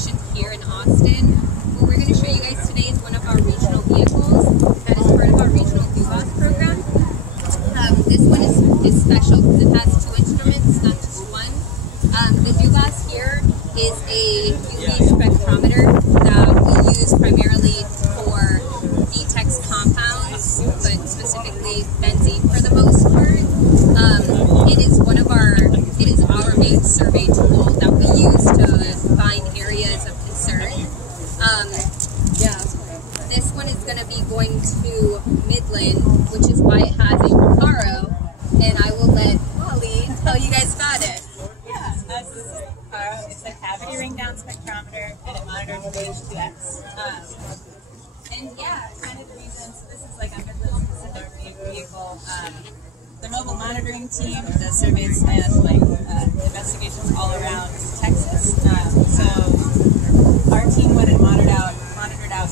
location here in Austin. What we're going to show you guys today is one of our regional vehicles that is part of our regional Duvas program. This one is special because it has two instruments, not just one. The Duvas here is a UV spectrometer that we use primarily for V-Tex compounds, but specifically benzene for the most part. It is our main survey tool that we use to find areas of concern. This one is going to be going to Midland, which is why it has a Picaro, and I will let Molly tell you guys about it. Yeah, this is Picaro. It's a cavity ring down spectrometer, and it monitors H2S. And yeah, kind of the reason, so this is like a Midland specific vehicle. The mobile monitoring team does surveys and investigations all around Texas. So our team went and monitored out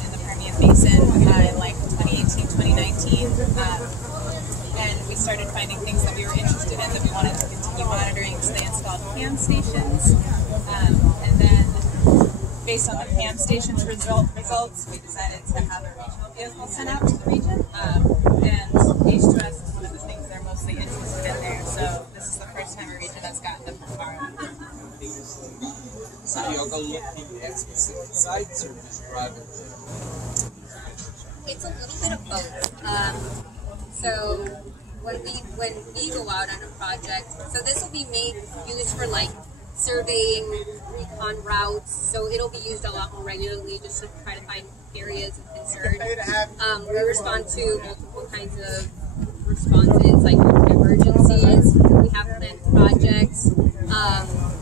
in the Permian Basin in 2018, 2019. And we started finding things that we were interested in that we wanted to continue monitoring. So they installed PAM stations. And then based on the PAM stations results, we decided to have a regional vehicle sent out to the region. And H2S is one of the things they're mostly interested in there. So this is the first time a region has gotten the Picaro. So y'all go looking at specific sites or just driving? It's a little bit of both. So when we go out on a project, so this will be used for surveying recon routes. So it'll be used a lot more regularly just to try to find areas of concern. We respond to multiple kinds of responses, like emergencies. We have planned projects.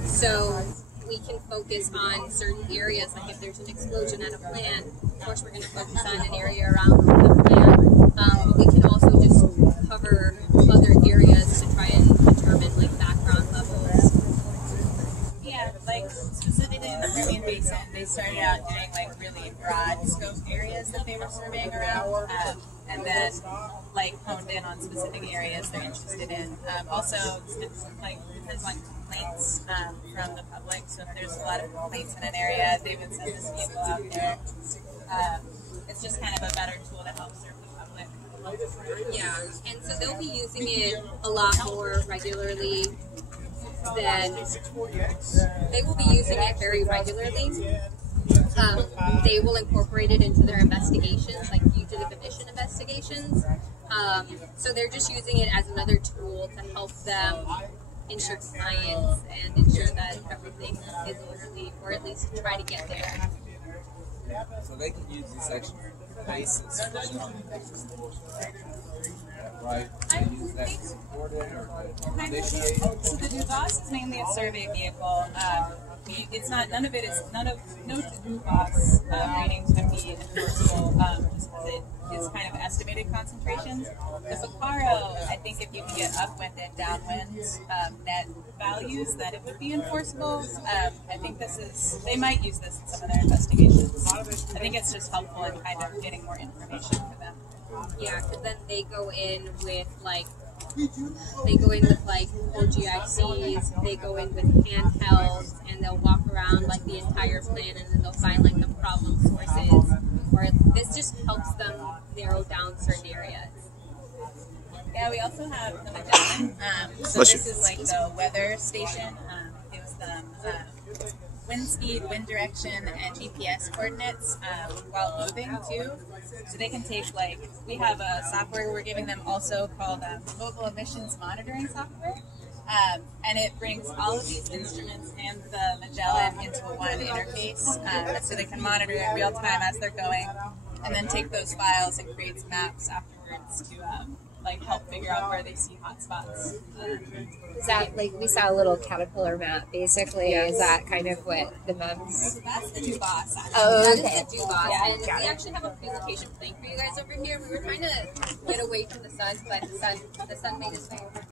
So we can focus on certain areas, like if there's an explosion at a plant, of course we're going to focus on an area around the plant. But we can also just cover other areas to try and determine background levels. Yeah, specifically in the Permian Basin, they started out doing really broad scope areas that they were surveying around, and then honed in on specific areas they're interested in. Also, it's depends on complaints from the public. So if there's a lot of complaints in an area, they would send this vehicle out there. It's just kind of a better tool to help serve the public. Yeah, and so they'll be using it a lot more regularly than they will be using it very regularly. They will incorporate it into their investigations, like fugitive emission investigations. So they're just using it as another tool to help them ensure compliance and ensure that everything is orderly, or at least try to get there. So they can use this actually for basis, right? They use that to support it or to initiate it. So the Duvas is mainly a survey vehicle. It's not, no Duvas ratings would be enforceable just because it is kind of estimated concentrations. The Picaro, I think if you can get upwind and downwind net values, that it would be enforceable. I think they might use this in some of their investigations. I think it's just helpful in kind of getting more information for them. Yeah, because then they go in with OGICs, they go in with handhelds, and they'll walk around the entire plan, and then they'll find the problem sources. Or this just helps them narrow down certain areas. Yeah, we also have the Magellan. So this is the weather station. It was the wind speed, wind direction, and GPS coordinates while moving too. So they can take we have a software we're giving them also called mobile emissions monitoring software. And it brings all of these instruments and the Magellan into one interface, so they can monitor in real time as they're going, and then take those files and create maps afterwards to help figure out where they see hot spots. Is that we saw a little caterpillar map basically? Yeah. Is that kind of what the MEMS? So that's the Duvas. Oh, okay. That is the Duvas, and we actually have a presentation playing for you guys over here. We were trying to get away from the sun, but the sun made its way over.